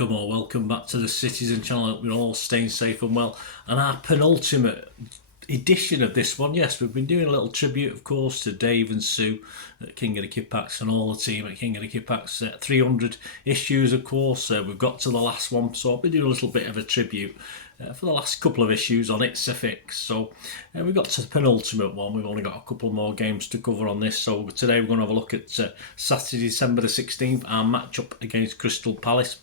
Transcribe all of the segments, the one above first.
welcome back to the Citizen channel. I hope you're all staying safe and well. And our penultimate edition of this one, yes, we've been doing a little tribute, of course, to Dave and Sue at King of the Kippax and all the team at King of the Kippax. 300 issues, of course. We've got to the last one, so I'll be doing a little bit of a tribute for the last couple of issues on It's a Fix. So we've got to the penultimate one. We've only got a couple more games to cover on this. So today we're going to have a look at Saturday, December the 16th, our matchup against Crystal Palace.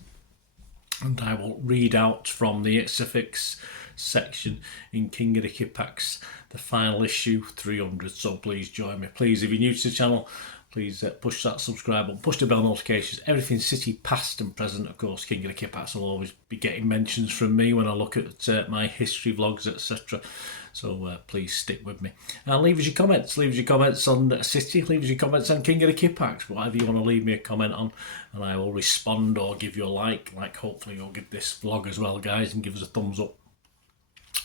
And I will read out from the It's a Fix section in King of the Kippax, the final issue 300. So please join me. Please, if you're new to the channel, please push that subscribe button, push the bell notifications. Everything City past and present, of course. King of the Kippax will always be getting mentions from me when I look at my history vlogs, etc. So please stick with me. And leave us your comments. Leave us your comments on City. Leave us your comments on King of the Kippax. Whatever you want to leave me a comment on, and I will respond or give you a like. Hopefully you'll give this vlog as well, guys, and give us a thumbs up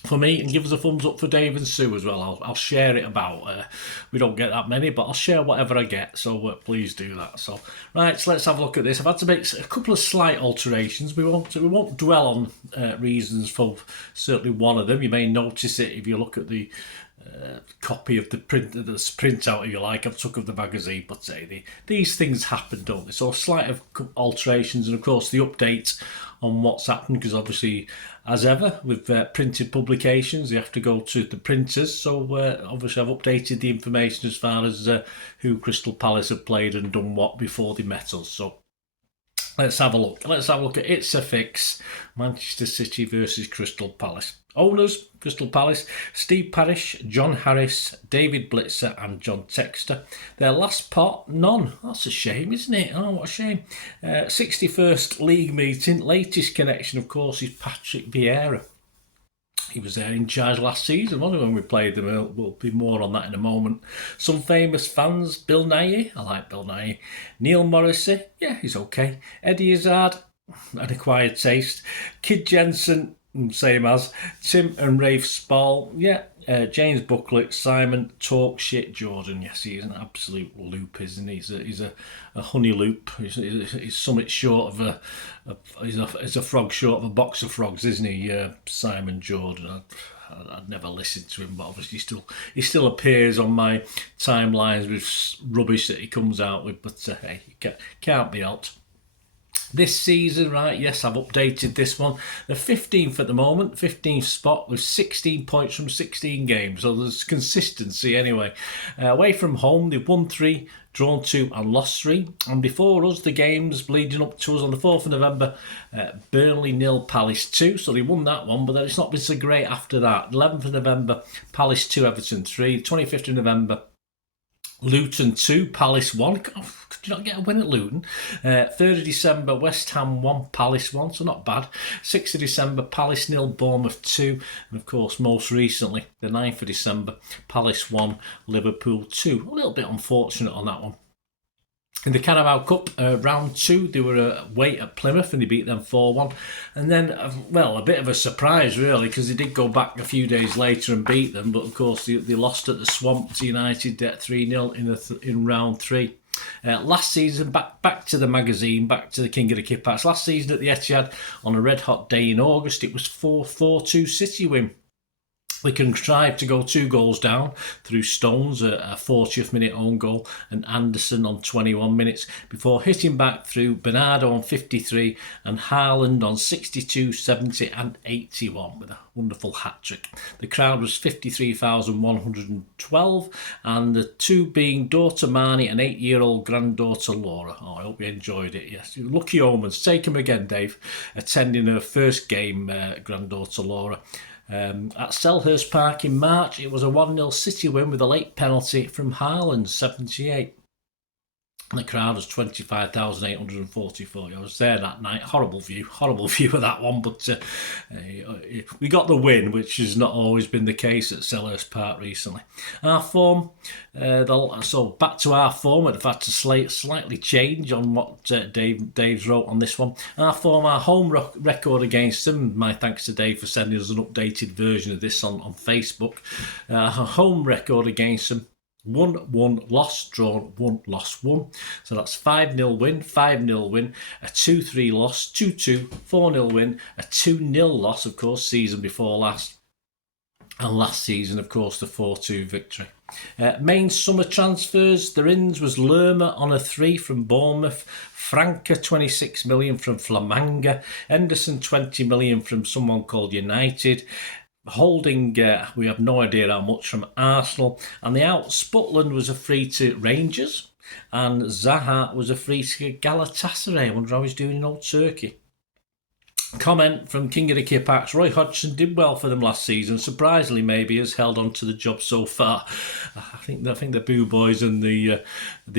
for me, and give us a thumbs up for Dave and Sue as well. I'll share it about. We don't get that many, but I'll share whatever I get, so please do that. So right, so let's have a look at this. I've had to make a couple of slight alterations. We won't dwell on reasons for certainly one of them. You may notice it if you look at the copy of the printout, if you like, I've took of the magazine, but these things happen, don't they? So slight alterations, and of course the update on what's happened, because obviously, as ever with printed publications, you have to go to the printers. So obviously I've updated the information as far as who Crystal Palace have played and done what before they met us. So let's have a look. Let's have a look at It's a Fix, Manchester City versus Crystal Palace. Owners, Crystal Palace, Steve Parish, John Harris, David Blitzer and John Texter. Their last pot, none. That's a shame, isn't it? Oh, what a shame. 61st league meeting. Latest connection, of course, is Patrick Vieira. He was there in charge last season, wasn't he, when we played them? We'll be more on that in a moment. Some famous fans, Bill Nye. I like Bill Nye. Neil Morrissey, yeah, he's okay. Eddie Izzard, an acquired taste. Kid Jensen, same as. Tim and Rafe Spall, yeah. James Buckley, Simon Talk Shit Jordan, yes, he is an absolute loop, isn't he? He's a honey loop. He's something short of he's a frog short of a box of frogs, isn't he? Simon Jordan. I'd never listened to him, but obviously he still appears on my timelines with rubbish that he comes out with. But hey, can't be helped. This season, right, yes, I've updated this one. The 15th at the moment, 15th spot with 16 points from 16 games. So there's consistency anyway. Away from home, they've won 3, drawn 2 and lost 3. And before us, the games leading up to us on the 4th of November, Burnley 0, Palace 2. So they won that one, but then it's not been so great after that. 11th of November, Palace 2, Everton 3. 25th of November, Luton 2, Palace 1. Oh, could you not get a win at Luton? 3rd of December, West Ham 1, Palace 1, so not bad. 6th of December, Palace 0, Bournemouth 2. And of course, most recently, the 9th of December, Palace 1, Liverpool 2. A little bit unfortunate on that one. In the Carabao Cup, round 2, they were away at Plymouth and they beat them 4-1. And then, well, a bit of a surprise, really, because they did go back a few days later and beat them. But, of course, they lost at the Swamp to United at 3-0 in round 3. Last season, back to the magazine, back to the King of the Kippax. Last season at the Etihad, on a red-hot day in August, it was 4-2 City win. They contrived to go 2 goals down through Stones, a 40th minute own goal, and Anderson on 21 minutes, before hitting back through Bernardo on 53 and Haaland on 62, 70 and 81 with a wonderful hat-trick. The crowd was 53,112, and the 2 being daughter Marnie and 8-year-old granddaughter Laura. Oh, I hope you enjoyed it, yes. Lucky omens. Take them again, Dave. Attending her first game, granddaughter Laura. At Selhurst Park in March, it was a 1-0 City win with a late penalty from Haaland, 78. And the crowd was 25,844. I was there that night. Horrible view of that one. But we got the win, which has not always been the case at Selhurst Park recently. Our form, so back to our form. I've had to slightly change on what Dave's wrote on this one. Our form, our home record against them. My thanks to Dave for sending us an updated version of this on Facebook. Our home record against them. 1-1 loss, drawn 1 loss 1. So that's 5-0 win, 5-0 win, a 2-3 loss, 2-2, 4-0 win, a 2-0 loss, of course, season before last. And last season, of course, the 4-2 victory. Main summer transfers, the ins was Lerma on a 3 from Bournemouth, Franca 26 million from Flamanga, Henderson 20 million from someone called United, Holding, we have no idea how much from Arsenal, and the out Sputland was a free to Rangers, and Zaha was a free to Galatasaray. I wonder how he's doing in old Turkey. Comment from King of the Kippax. Roy Hodgson did well for them last season. Surprisingly, maybe has held on to the job so far. I think the Boo Boys and the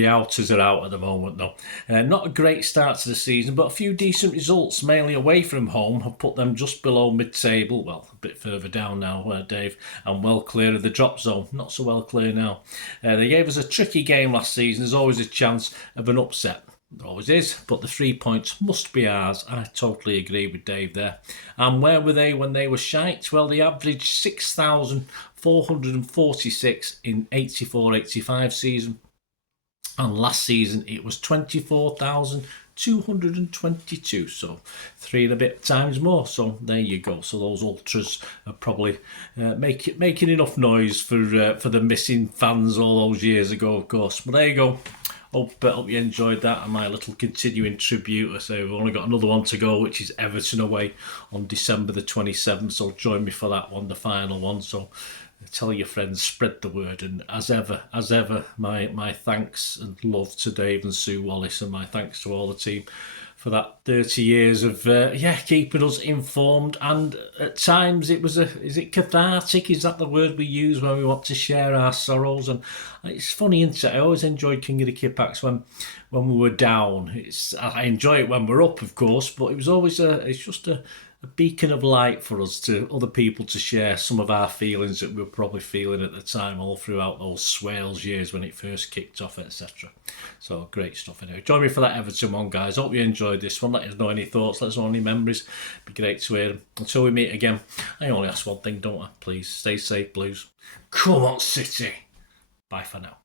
Outers are out at the moment, though. Not a great start to the season, but a few decent results, mainly away from home, have put them just below mid-table. Well, a bit further down now, Dave, and well clear of the drop zone. Not so well clear now. They gave us a tricky game last season. There's always a chance of an upset. There always is, but the 3 points must be ours. I totally agree with Dave there. And where were they when they were shite? Well, they averaged 6,446 in 84-85 season. And last season it was 24,222. So 3 and a bit times more. So there you go. So those ultras are probably making enough noise for the missing fans all those years ago, of course. But there you go. Hope you enjoyed that and my little continuing tribute. So we've only got another one to go, which is Everton away on December the 27th. So join me for that one, the final one. So tell your friends, spread the word. And as ever, my thanks and love to Dave and Sue Wallace, and my thanks to all the team for that 30 years of keeping us informed. And at times it was is it cathartic? Is that the word we use when we want to share our sorrows? And it's funny, isn't it? I always enjoyed King of the Kippax when we were down. I enjoy it when we're up, of course, but it was always it's just a beacon of light for us, to other people, to share some of our feelings that we were probably feeling at the time, all throughout those Swales years when it first kicked off, etc. So great stuff anyway. Join me for that Everton one, guys. Hope you enjoyed this one. Let us know any thoughts, let us know any memories. It'd be great to hear them. Until we meet again, I only ask one thing, don't I? Please stay safe, Blues. Come on, City. Bye for now.